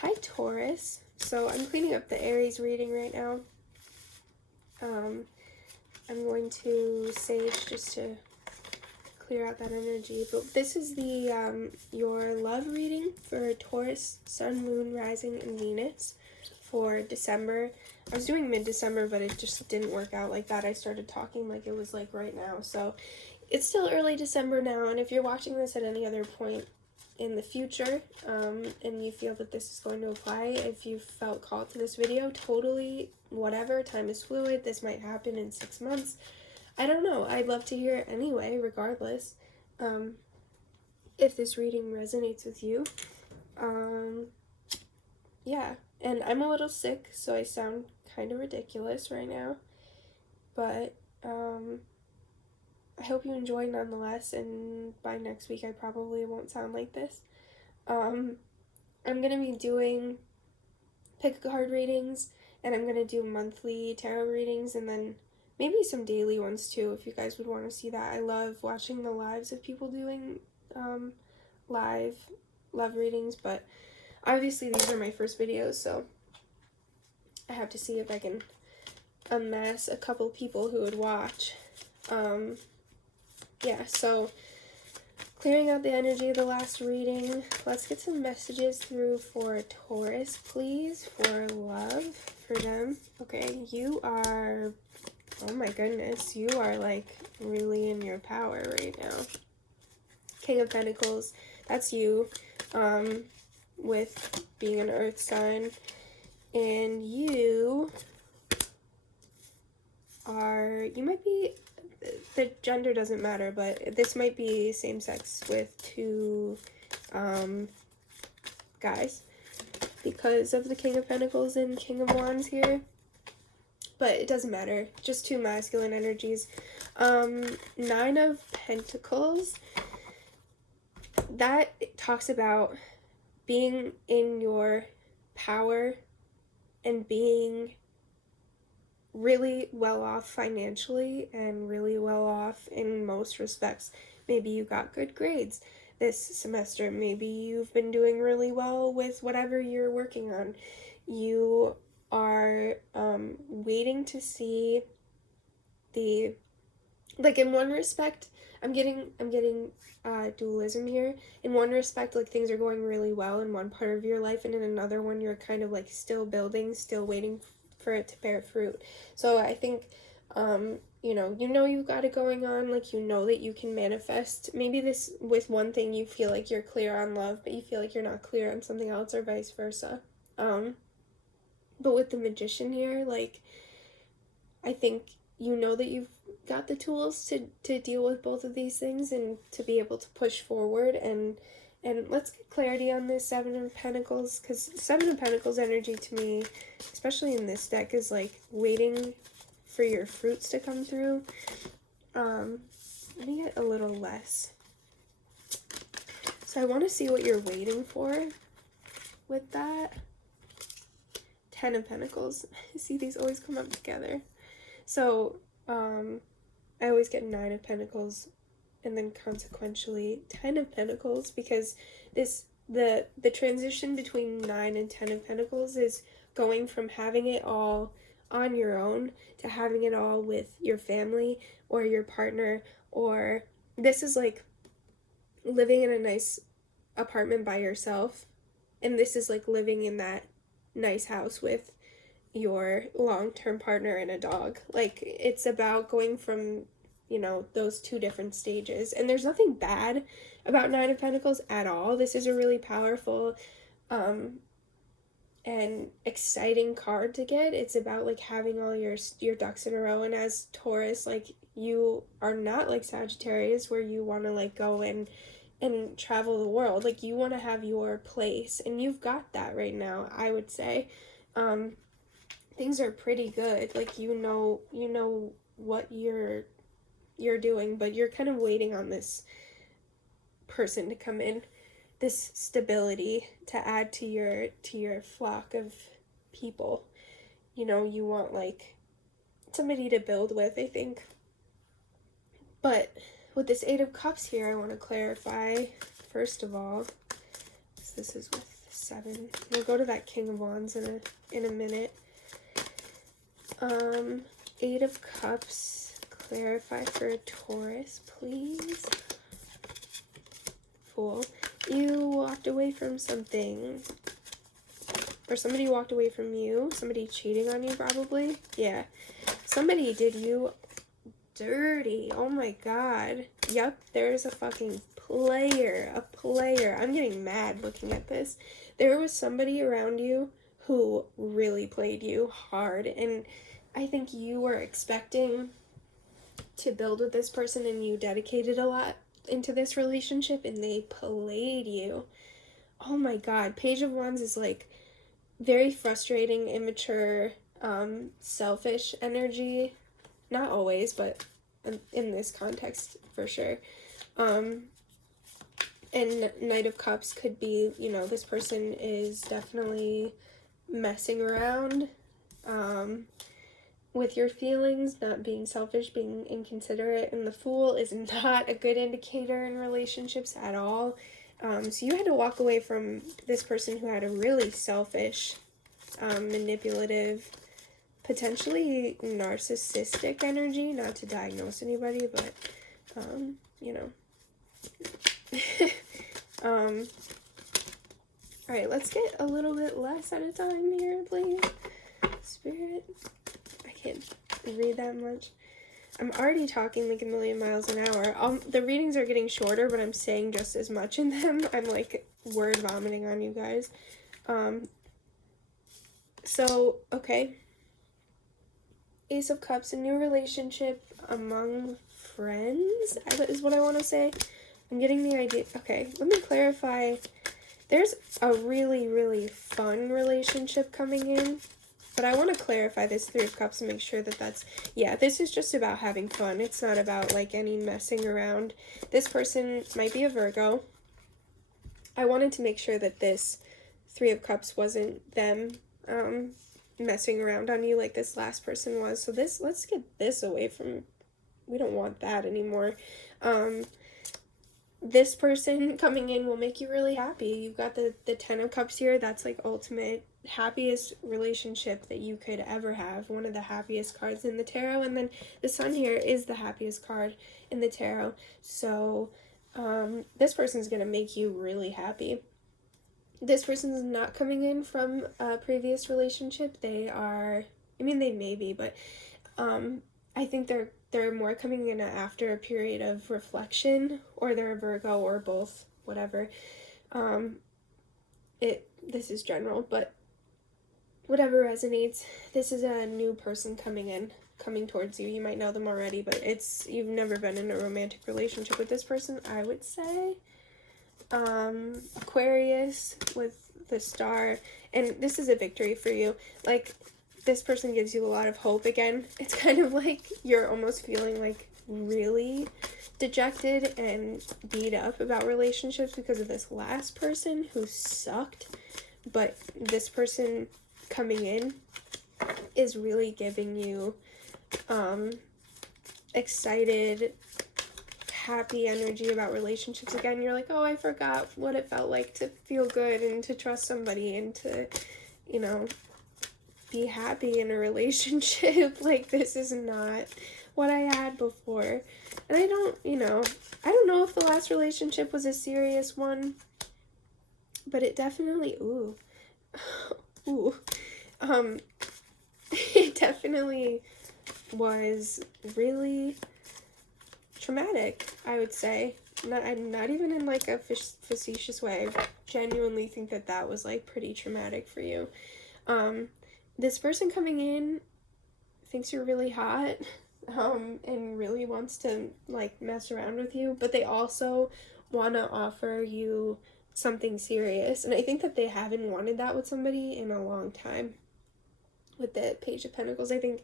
Hi Taurus. So I'm cleaning up the Aries reading right now. I'm going to sage just to clear out that energy. But this is the your love reading for Taurus, Sun, Moon, Rising, and Venus for December. I was doing mid-December, but it just didn't work out like that. I started talking like it was like right now. So it's still early December now, and if you're watching this at any other point in the future, and you feel that this is going to apply, if you felt called to this video, totally whatever, time is fluid, this might happen in 6 months, I don't know, I'd love to hear it anyway, regardless. If this reading resonates with you, yeah, and I'm a little sick, so I sound kind of ridiculous right now, but, I hope you enjoy nonetheless, and by next week I probably won't sound like this. I'm going to be doing pick a card readings, and I'm going to do monthly tarot readings, and then maybe some daily ones too, if you guys would want to see that. I love watching the lives of people doing live love readings, but obviously these are my first videos, so I have to see if I can amass a couple people who would watch. Yeah, so clearing out the energy of the last reading, let's get some messages through for Taurus, please, for love, for them. Okay, you are, oh my goodness, you are like really in your power right now. King of Pentacles, that's you, with being an earth sign, and you might be, the gender doesn't matter, but this might be same sex with two guys because of the King of Pentacles and King of Wands here, but it doesn't matter, just two masculine energies. 9 of Pentacles, that talks about being in your power and being really well off financially and really well off in most respects. Maybe you got good grades this semester. Maybe you've been doing really well with whatever you're working on. You are waiting to see the, like, in one respect, I'm getting dualism here. In one respect, like, things are going really well in one part of your life, and in another one you're kind of like still building, still waiting for it to bear fruit. So I think you know you've got it going on, like, you know that you can manifest. Maybe this, with one thing you feel like you're clear on love, but you feel like you're not clear on something else, or vice versa. But with the Magician here, like, I think you know that you've got the tools to deal with both of these things and to be able to push forward. And let's get clarity on this 7 of Pentacles, because 7 of Pentacles energy to me, especially in this deck, is like waiting for your fruits to come through. Let me get a little less. So I want to see what you're waiting for with that. 10 of Pentacles. See, these always come up together. So I always get 9 of Pentacles and then consequentially 10 of Pentacles, because the transition between 9 and 10 of Pentacles is going from having it all on your own to having it all with your family or your partner, or this is like living in a nice apartment by yourself, and this is like living in that nice house with your long-term partner and a dog. Like, it's about going from, you know, those two different stages, and there's nothing bad about 9 of Pentacles at all. This is a really powerful and exciting card to get. It's about like having all your ducks in a row, and as Taurus, like, you are not like Sagittarius where you want to like go and travel the world. Like, you want to have your place, and you've got that right now, I would say. Things are pretty good, like, you know what you're doing, but you're kind of waiting on this person to come in, this stability to add to your flock of people. You know, you want like somebody to build with, I think. But with this 8 of Cups here, I want to clarify, first of all, this is with 7. We'll go to that King of Wands in a minute. 8 of Cups. Clarify for Taurus, please. Fool. You walked away from something. Or somebody walked away from you. Somebody cheating on you, probably. Yeah. Somebody did you dirty. Oh my god. Yep, there's a fucking player. A player. I'm getting mad looking at this. There was somebody around you who really played you hard. And I think you were expecting to build with this person and you dedicated a lot into this relationship and they played you. Oh my god. Page of Wands is like very frustrating, immature, selfish energy. Not always, but in this context for sure. And Knight of Cups could be, you know, this person is definitely messing around with your feelings, not being selfish, being inconsiderate, and the Fool is not a good indicator in relationships at all. So you had to walk away from this person who had a really selfish, manipulative, potentially narcissistic energy. Not to diagnose anybody, but, you know. Alright, let's get a little bit less at a time here, please. Spirit. I can't read that much. I'm already talking like a million miles an hour. The readings are getting shorter, but I'm saying just as much in them. I'm like word vomiting on you guys. So, okay. Ace of Cups, a new relationship among friends is what I want to say. I'm getting the idea. Okay, let me clarify. There's a really, really fun relationship coming in. But I want to clarify this 3 of Cups and make sure that that's... Yeah, this is just about having fun. It's not about, like, any messing around. This person might be a Virgo. I wanted to make sure that this 3 of Cups wasn't them messing around on you like this last person was. So this, let's get this away from... We don't want that anymore. This person coming in will make you really happy. You've got the 10 of Cups here. That's, like, ultimate... happiest relationship that you could ever have, one of the happiest cards in the tarot, and then the Sun here is the happiest card in the tarot. So this person's gonna make you really happy. This person's not coming in from a previous relationship. They are, I mean, they may be, but I think they're more coming in after a period of reflection, or they're a Virgo, or both, whatever. This is general, but whatever resonates. This is a new person coming towards you. You might know them already, but you've never been in a romantic relationship with this person, I would say. Aquarius with the Star, and this is a victory for you. Like, this person gives you a lot of hope again. It's kind of like you're almost feeling like really dejected and beat up about relationships because of this last person who sucked, but this person coming in is really giving you excited, happy energy about relationships again. You're like, oh, I forgot what it felt like to feel good and to trust somebody and to, you know, be happy in a relationship. Like, this is not what I had before. And I don't know if the last relationship was a serious one, but it definitely, it definitely was really traumatic, I would say. Not even in like a facetious way. I genuinely think that was like pretty traumatic for you. This person coming in thinks you're really hot, and really wants to like mess around with you, but they also want to offer you something serious, and I think that they haven't wanted that with somebody in a long time. With the Page of Pentacles, I think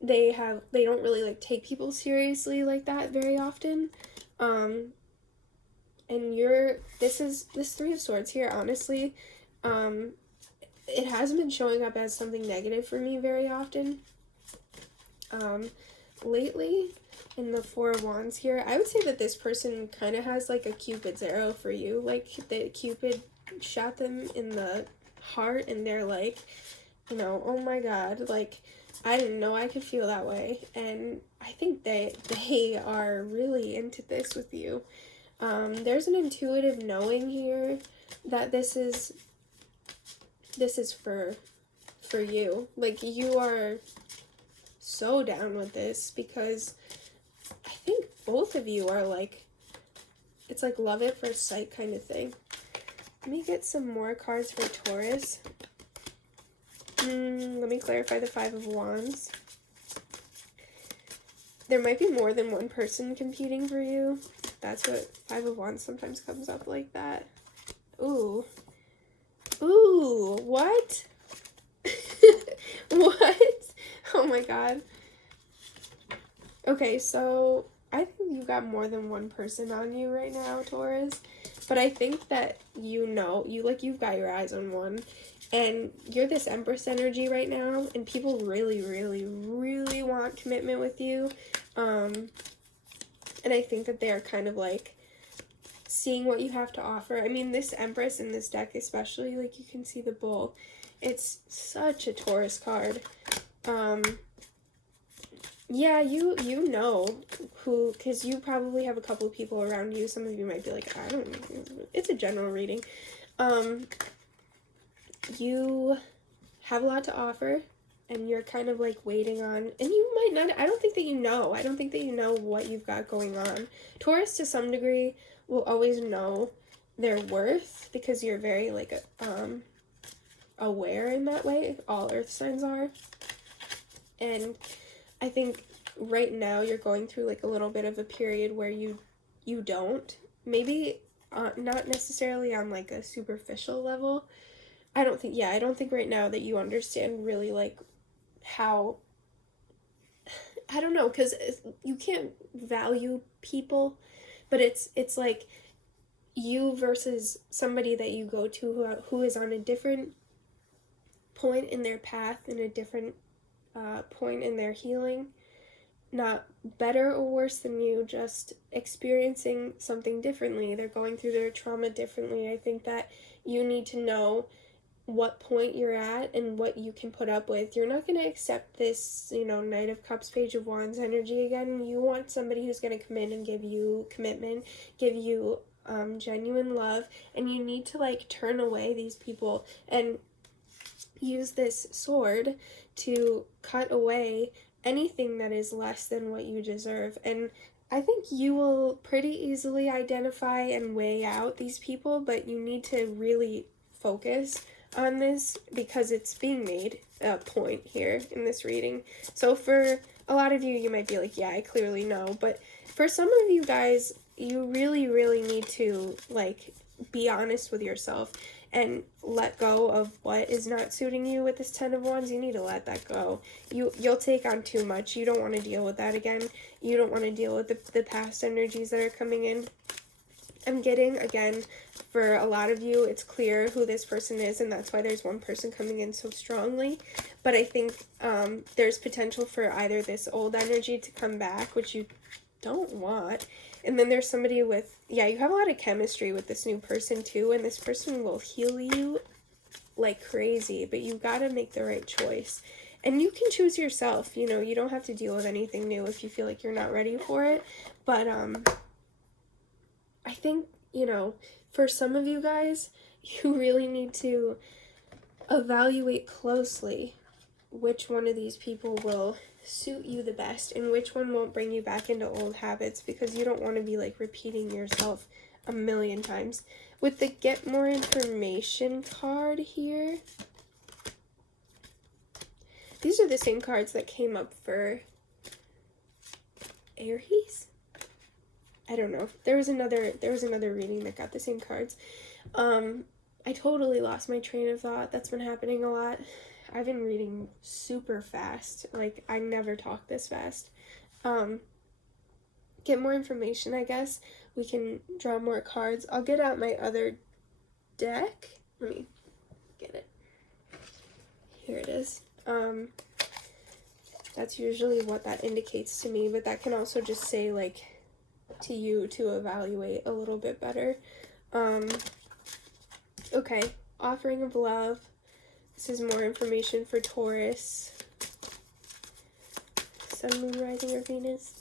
they don't really like take people seriously like that very often. And this 3 of Swords here, honestly, it hasn't been showing up as something negative for me very often. Lately, in the 4 of Wands here, I would say that this person kind of has like a Cupid's arrow for you. Like, the Cupid shot them in the heart and they're like, you know, oh my god, like, I didn't know I could feel that way. And I think they are really into this with you. There's an intuitive knowing here that this is for you. Like, you are so down with this because I think both of you are like, it's like love at first sight kind of thing. Let me get some more cards for Taurus. Let me clarify the Five of Wands. There might be more than one person competing for you. That's what Five of Wands sometimes comes up like that. Ooh. Ooh, what? What? Oh my god. Okay, so I think you got more than one person on you right now, Taurus. But I think that you've got your eyes on one. And you're this Empress energy right now, and people really, really, really want commitment with you. And I think that they're kind of like seeing what you have to offer. I mean, this Empress in this deck especially, like you can see the bull. It's such a Taurus card. Yeah, you know who, because you probably have a couple of people around you. Some of you might be like, I don't know. It's a general reading. You have a lot to offer, and you're kind of like waiting on, and you might not, I don't think that you know what you've got going on. Taurus, to some degree, will always know their worth, because you're very like aware in that way. All earth signs are. And I think right now you're going through like a little bit of a period where you don't, maybe not necessarily on like a superficial level. I don't think right now that you understand really like how, I don't know, because you can't value people, but it's like you versus somebody that you go to who is on a different point in their path, in a different point in their healing, not better or worse than you, just experiencing something differently. They're going through their trauma differently. I think that you need to know what point you're at and what you can put up with. You're not going to accept this, Knight of Cups, Page of Wands energy again. You want somebody who's going to come in and give you commitment, give you genuine love, and you need to like turn away these people and use this sword to cut away anything that is less than what you deserve. And I think you will pretty easily identify and weigh out these people, but you need to really focus on this because it's being made a point here in this reading. So for a lot of you, you might be like, yeah, I clearly know. But for some of you guys, you really, really need to like be honest with yourself and let go of what is not suiting you with this Ten of Wands. You need to let that go. You'll take on too much. You don't want to deal with that again. You don't want to deal with the past energies that are coming in. I'm getting, again, for a lot of you, it's clear who this person is, and that's why there's one person coming in so strongly. But I think there's potential for either this old energy to come back, which you don't want, and then there's somebody with, you have a lot of chemistry with this new person too, and this person will heal you like crazy, but you gotta make the right choice. And you can choose yourself, you don't have to deal with anything new if you feel like you're not ready for it. But I think, for some of you guys, you really need to evaluate closely which one of these people will suit you the best and which one won't bring you back into old habits, because you don't want to be like repeating yourself a million times. With the Get More Information card here, these are the same cards that came up for Aries. I don't know. There was another reading that got the same cards. I totally lost my train of thought. That's been happening a lot. I've been reading super fast. Like, I never talk this fast. Get more information, I guess. We can draw more cards. I'll get out my other deck. Let me get it. Here it is. That's usually what that indicates to me, but that can also just say, like, to you to evaluate a little bit better. Okay, offering of love. This is more information for Taurus. Sun, Moon, Rising, or Venus.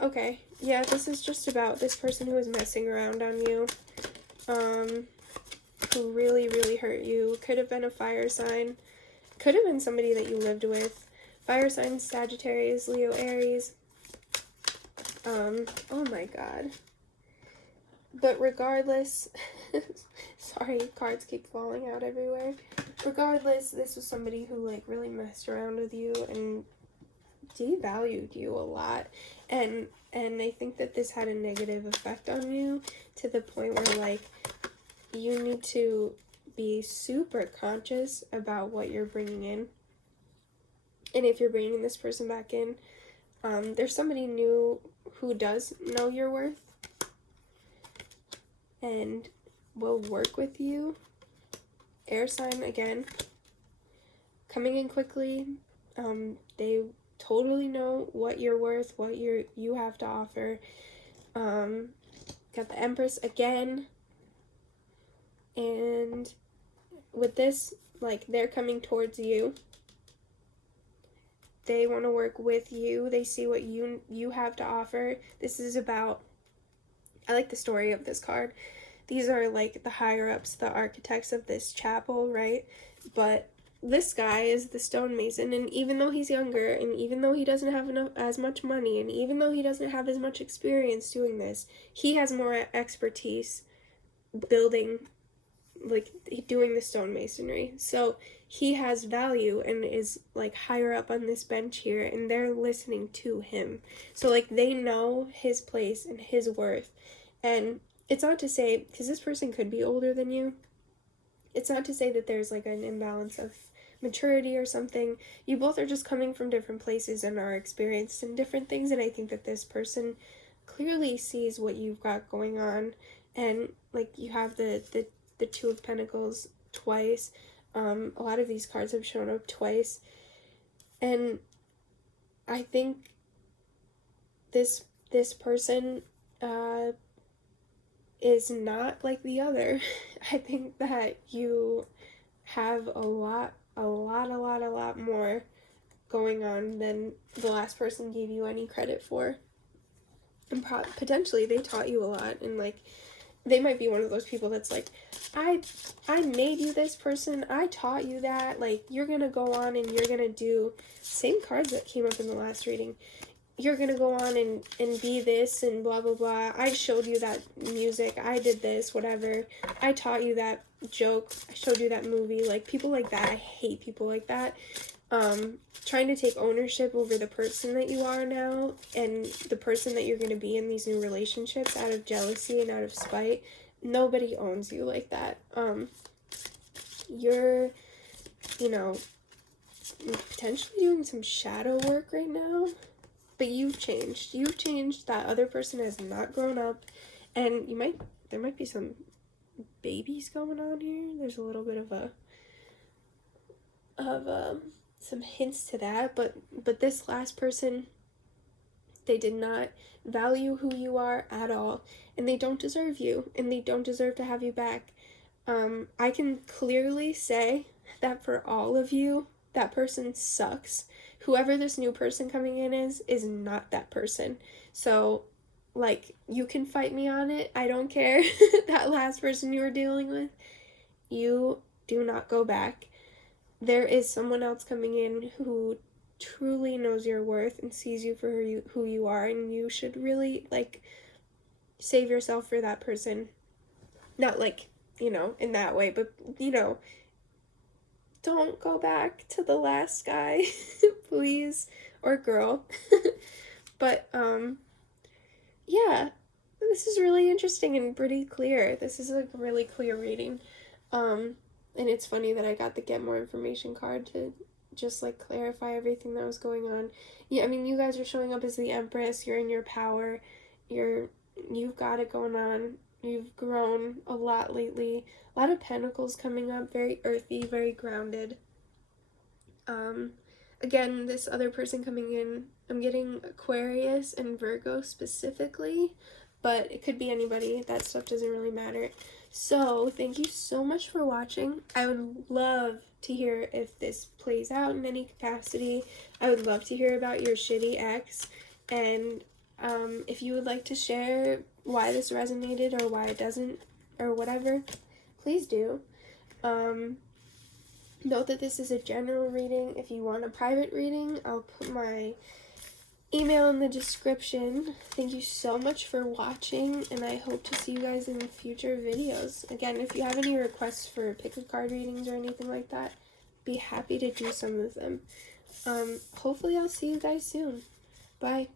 Okay, yeah, this is just about this person who is messing around on you, who really, really hurt you. Could have been a fire sign. Could have been somebody that you lived with. Fire signs, Sagittarius, Leo, Aries. Oh my god. But regardless, sorry, cards keep falling out everywhere. Regardless, this was somebody who, like, really messed around with you and devalued you a lot. And I think that this had a negative effect on you to the point where, like, you need to be super conscious about what you're bringing in. And if you're bringing this person back in, there's somebody new who does know your worth and will work with you. Air sign, again, coming in quickly. They totally know what you're worth, what you have to offer. Got the Empress again. And with this, like, they're coming towards you. They want to work with you. They see what you have to offer. This is about, I like the story of this card. These are, like, the higher-ups, the architects of this chapel, right? But this guy is the stonemason, and even though he's younger, and even though he doesn't have as much money, and even though he doesn't have as much experience doing this, he has more expertise building, like, doing the stonemasonry. So he has value and is, like, higher up on this bench here, and they're listening to him. So, like, they know his place and his worth. And it's not to say, because this person could be older than you, it's not to say that there's, like, an imbalance of maturity or something. You both are just coming from different places and are experienced in different things, and I think that this person clearly sees what you've got going on. And, like, you have the Two of Pentacles twice. A lot of these cards have shown up twice. And I think this person is not like the other. I think that you have a lot more going on than the last person gave you any credit for. And potentially they taught you a lot, and, like, they might be one of those people that's like, I made you this person, I taught you that, like, you're gonna go on and you're gonna do, same cards that came up in the last reading, you're gonna go on and be this and blah blah blah, I showed you that music, I did this, whatever, I taught you that joke, I showed you that movie. Like, people like that, I hate people like that. Trying to take ownership over the person that you are now and the person that you're going to be in these new relationships out of jealousy and out of spite. Nobody owns you like that. You're, you know, potentially doing some shadow work right now, but you've changed. You've changed. That other person has not grown up, and there might be some babies going on here. There's a little bit of some hints to that, but this last person, they did not value who you are at all, and they don't deserve you, and they don't deserve to have you back. I can clearly say that for all of you, that person sucks. Whoever this new person coming in is not that person. So, like, you can fight me on it, I don't care. That last person you were dealing with, you do not go back. There is someone else coming in who truly knows your worth and sees you for who you are, and you should really, like, save yourself for that person. Not, like, you know, in that way, but, you know, don't go back to the last guy, please, or girl. But, yeah, this is really interesting and pretty clear. This is, like, a really clear reading. And it's funny that I got the get more information card to just, like, clarify everything that was going on. Yeah, I mean, you guys are showing up as the Empress. You're in your power. You've got it going on. You've grown a lot lately. A lot of pentacles coming up. Very earthy, very grounded. Again, this other person coming in I'm getting Aquarius and Virgo specifically, but it could be anybody. That stuff doesn't really matter. So, thank you so much for watching. I would love to hear if this plays out in any capacity. I would love to hear about your shitty ex. And if you would like to share why this resonated or why it doesn't or whatever, please do. Note that this is a general reading. If you want a private reading, I'll put my email in the description. Thank you so much for watching, and I hope to see you guys in future videos. Again, if you have any requests for pick a card readings or anything like that, be happy to do some of them. Hopefully I'll see you guys soon. Bye.